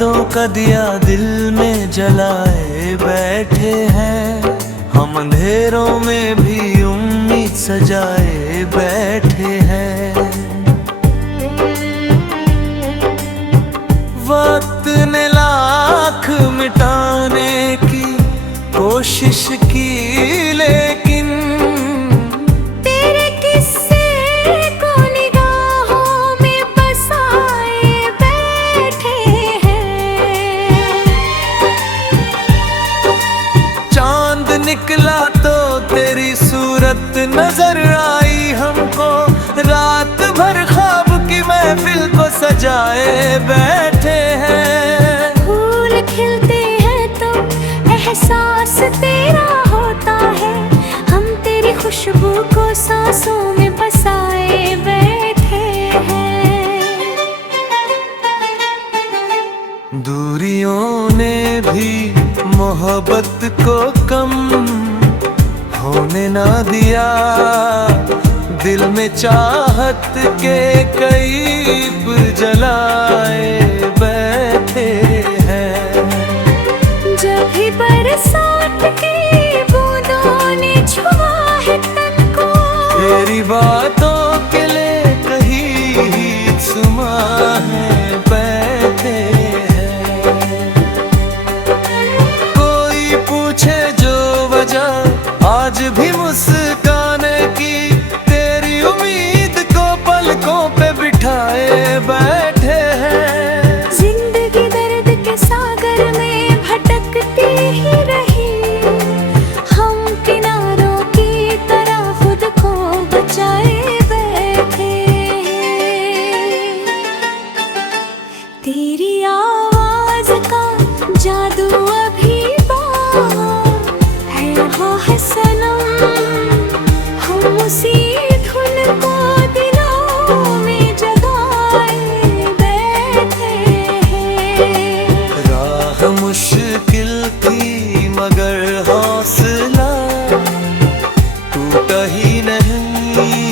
यादों का दिया दिल में जलाए बैठे हैं। हम अंधेरों में भी उम्मीद सजाए बैठे हैं। वक्त ने लाख मिटाने की कोशिश की, लेकिन तेरे किस्से को निगाहों में बसाए बैठे हैं। चांद निकला तो तेरी सूरत नजर आई हमको। रात भर ख्वाब की महफिल को सजाए बैठे हैं। फूल खिलते हैं तो एहसास तेरा होता है। हम तेरी खुशबू को सांसों में बसाए बैठे हैं। दूरियों ने भी मोहब्बत को कम होने ना दिया। दिल में चाहत के करीब जलाए बैठे हैं। जब भी बरसात की बूंदों ने छुआ है तन को, तेरी बातों के लिए कहीं सुमा है बैठे हैं। कोई पूछे जो वजह आज भी मुस्काने की, तेरी उम्मीद को पलकों पे बिठाए बैठे हैं। जिंदगी दर्द के सागर में भटकती ही रही। हम किनारों की तरह खुद को बचाए बैठे हैं। तेरी आवाज का जादू अभी है सनम। हम उसी धुन को दिलों में जगाए बैठे हैं। राह मुश्किल थी मगर हौसला टूटा ही नहीं।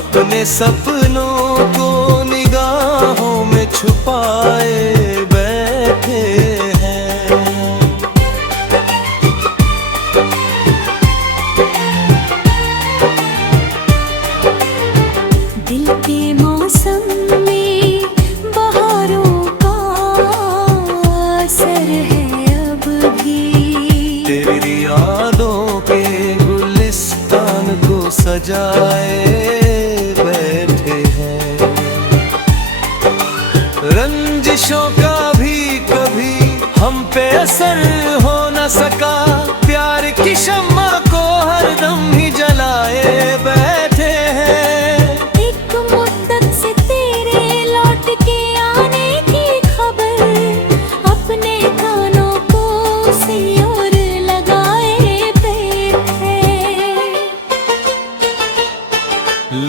अपने सपनों को निगाहों में छुपाए बैठे हैं। दिल के मौसम में बहारों का असर है अब भी। तेरी यादों के गुलिस्तान को सजाए बैठे हैं। रंजिशों का भी कभी हम पे असर हो न सका। प्यार की शम्मा को हरदम ही जलाए बैठे हैं। एक मुद्दत से तेरे लौट के आने की खबर अपने कानों को उसी ओर लगाए बैठे।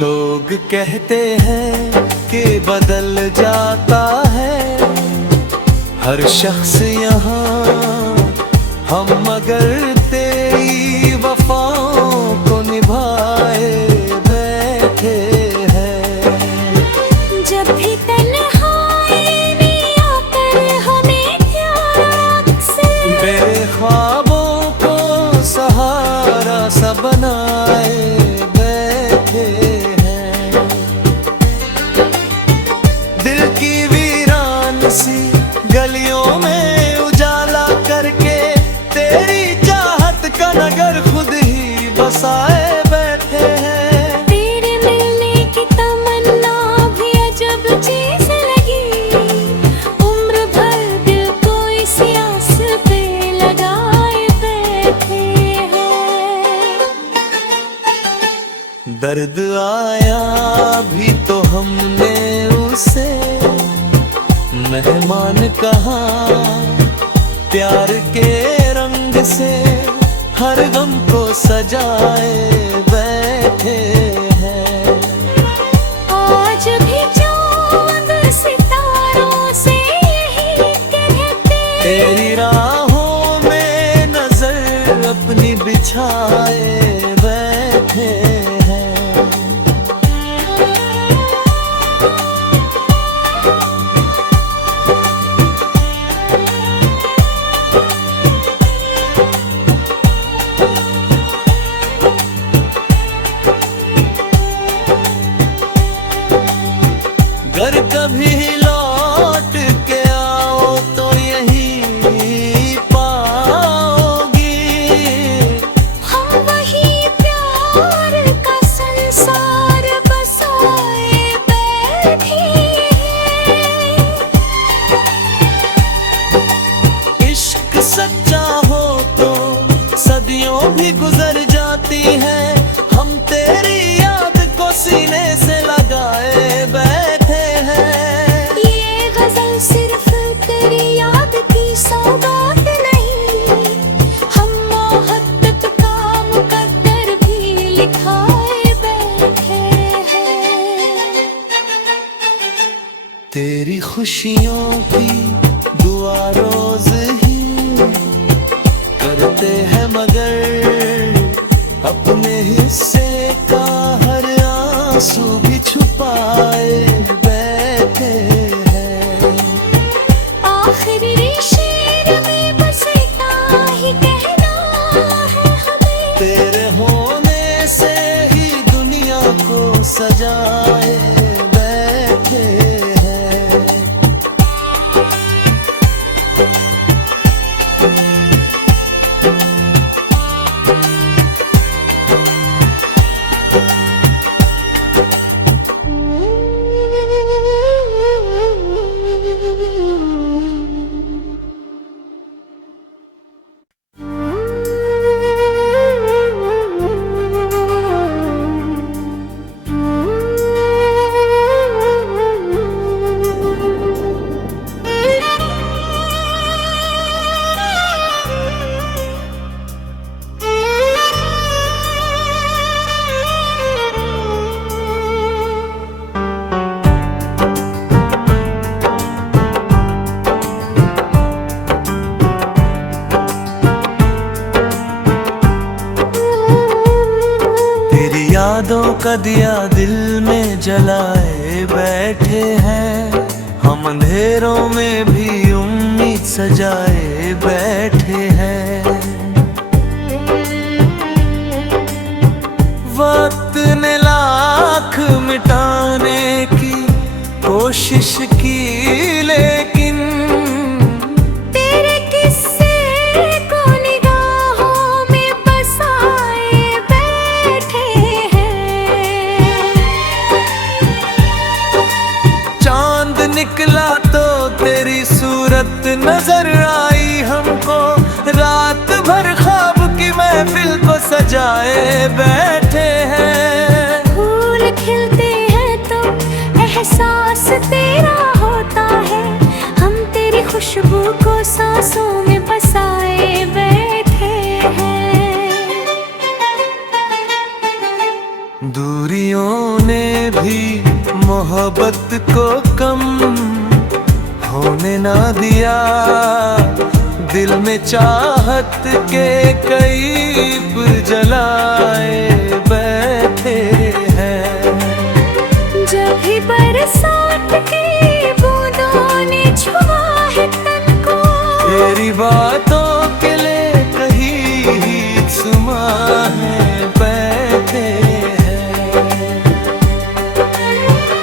लोग कहते हैं कि बदल जाता है हर शख्स यहाँ। हम मगर तेरी वफाओं को निभाए बैठे हैं। जब भी तन्हाई में आकर हमें त्याग से, बेख्वाबों को सहारा सा बनाए बैठे हैं। दिल की वीरान सी गलियों में उजाला करके तेरी चाहत का नगर खुद ही बसाए बैठे हैं। तेरे मिलने की तमन्ना भी अजब चीज लगी। उम्र भर दिल को इस आस पे लगाए बैठे हैं। दर्द आया भी तो हमने उसे मेहमान कहा। प्यार के रंग से हर गम को सजाए बैठे हैं। आज भी चांद सितारों से यही कहते, तेरी राहों में नजर अपनी बिछाए बैठे हैं। कभी लौट के आओ तो यही पाओगी। हम वही प्यार का संसार बसाए बैठे हैं। इश्क सच्चा हो तो सदियों भी गुजर जाती हैं। हम तेरी याद को सीने से लगाए बैठे हैं। ये गजल सिर्फ तेरी याद की सौगात नहीं, हम मोहब्बत का मुकद्दर भी लिखाए बैठे हैं। तेरी खुशियों की दुआ रोज ही करते हैं, मगर अपने हिस्से का हर आंसू भी छुपाए बैठे हैं। आखिरी शेर में बस इतना ही कहना है हमें, तेरे होने से ही दुनिया को सजाए बैठे हैं। यादों का दिया दिल में जलाए बैठे हैं। हम अंधेरों में भी उम्मीद सजाए बैठे हैं। वक्त ने लाख मिटाने की कोशिश की, लेकिन तेरे किस्से को निगाहों में बसाए बैठे हैं। चांद निकला तो तेरी सूरत नजर आई हमको। रात भर ख्वाब की महफिल को सजाए बैठे हैं। फूल खिलते हैं तो एहसास तेरा होता है, हम तेरी खुशबू को सांसों में बसाए बैठे हैं। दूरियों ने भी मोहब्बत को कम होने ना दिया। दिल में चाहत के कईब जलाए बैठे हैं। जब भी बरसात की बूंदों ने छुआ है तन को, तेरी बातों के लिए कहीं सुमा है बैठे हैं।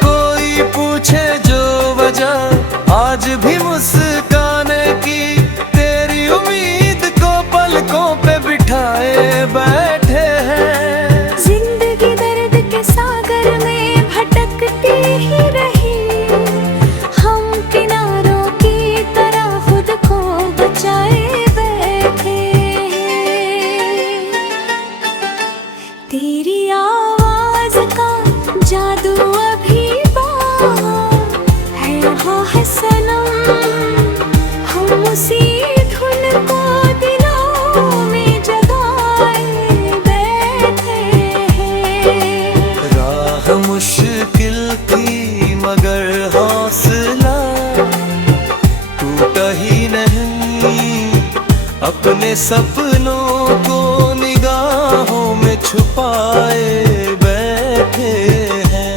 कोई पूछे जो वजह आज भी मुस्काने की, तेरी उम्मीद को पलकों पे बिठाए बैठे हैं। जिंदगी दर्द के सागर में भटकती ही रही, हम किनारों की तरह खुद को बचाए बैठे हैं। तेरी आवाज का जादू अभी है यहाँ है सनम, हम उसी धुन को दिलों में जगाए बैठे हैं। राह मुश्किल थी मगर हौसला टूटा ही नहीं। अपने सपनों को निगाहों में छुपाए बैठे हैं।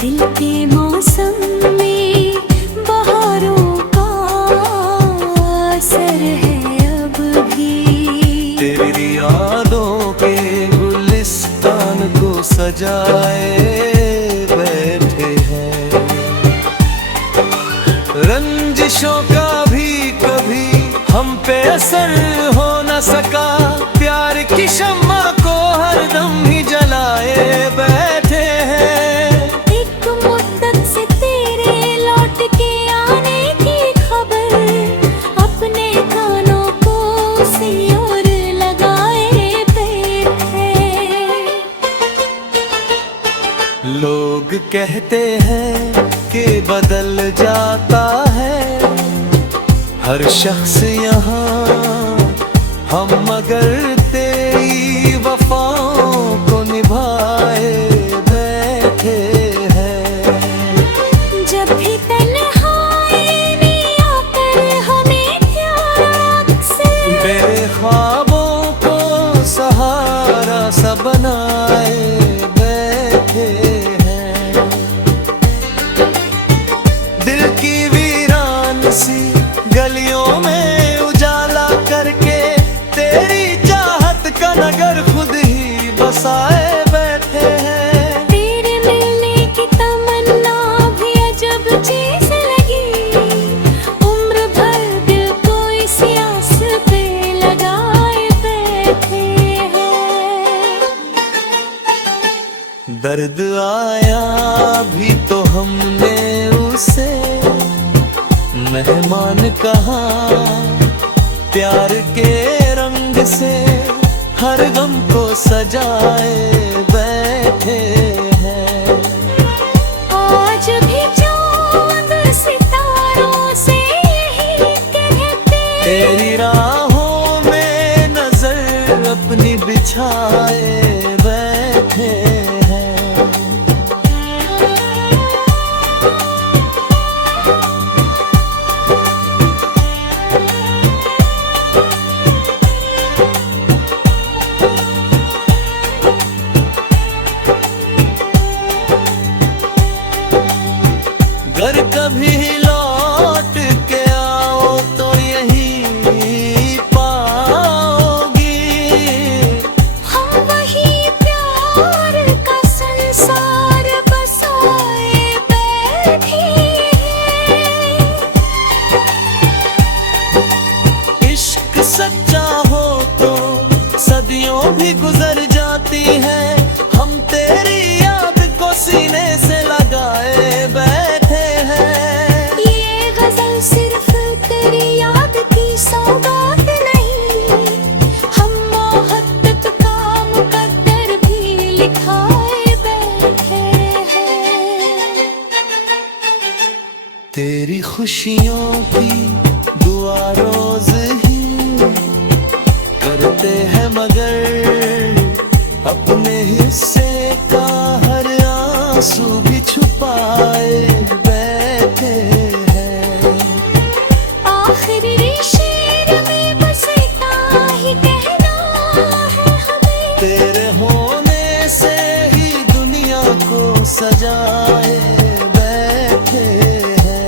दिल के मौसम में बहारों का असर है अब भी। तेरी सजाए बैठे हैं। रंजिशों का भी कभी हम पे असर हो न सका, प्यार की शम्मा को हरदम ही जलाए बैठे हैं। एक मुद्दत से तेरे लौट के आने की खबर, अपने कानों को उसी ओर लगाए बैठे। लोग कहते हैं कि बदल जाता है हर शख्स यहाँ, हम मगर तेरी वफाओं को निभाए बैठे हैं। जब भी तन्हाई में आकर हमें त्याग से, मेरे ख्वाबों को सहारा सा बनाए बैठे हैं। दिल की वीरान सी गलियों में उजाला करके तेरी चाहत का नगर खुद ही बसाए बैठे हैं। तेरे मिलने की तमन्ना भी अजब चीज लगी, उम्र भर दिल को इस आस पे लगाए बैठे हैं। दर्द आया भी तो हमने उसे मेहमान कहा, प्यार के रंग से हर गम को सजाए बैठे हैं। आज भी चांद सितारों से यही कहते, तेरी राहों में नजर अपनी बिछाए बैठे हैं। घर कभी लौट के आओ तो यही पाओगी, हम वही प्यार का संसार बसाए बैठे हैं। इश्क सच्चा हो तो सदियों भी गुजर जाती है, हम तेरी याद को सीने से लगाए बैठे हैं। ये गजल सिर्फ तेरी याद की सौगात नहीं, हम मोहब्बत का मुकद्दर भी लिखाए बैठे हैं। तेरी खुशियों की दुआ रोज ही करते हैं, मगर अपने हिस्से का हर आंसू भी छुपाए बैठे हैं। आखिरी शेर में बस इतना ही कहना है हमें, तेरे होने से ही दुनिया को सजाए बैठे हैं।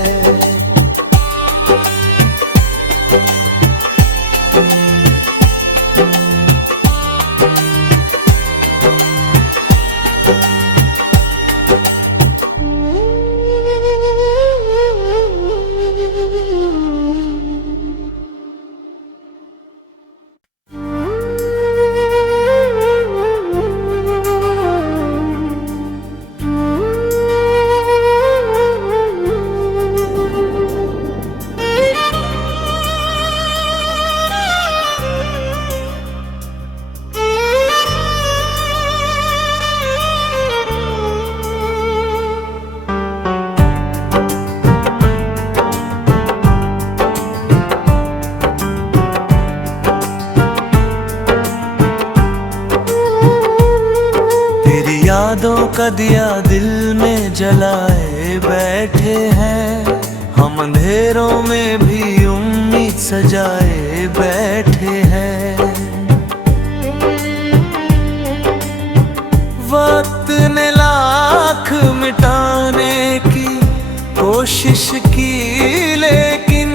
यादों का दिया दिल में जलाए बैठे हैं, हम अंधेरों में भी उम्मीद सजाए बैठे हैं। वक्त ने लाख मिटाने की कोशिश की, लेकिन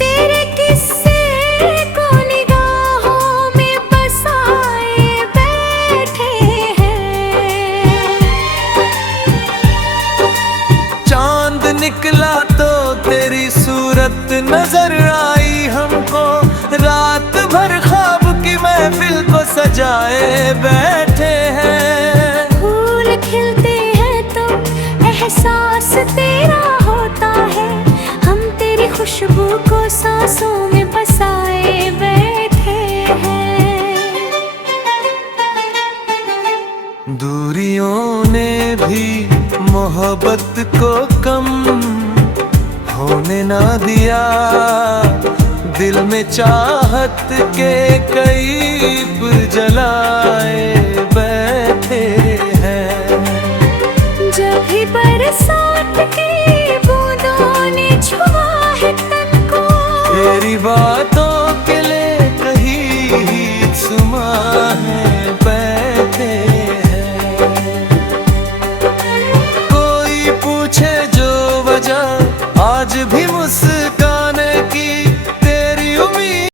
तेरे किस्से को निगाहों में बसाए बैठे हैं। सूरत नजर आई हमको, रात भर ख्वाब की महफिल को सजाए बैठे हैं। फूल खिलते हैं तो एहसास तेरा होता है, हम तेरी खुशबू को सांसों में बसाए बैठे हैं। दूरियों ने भी मोहब्बत को कम होने ना दिया, दिल में चाहत के कईब जलाए बैठे हैं। जब भी बरसात की बूंदों ने छुआ है तन को, तेरी बात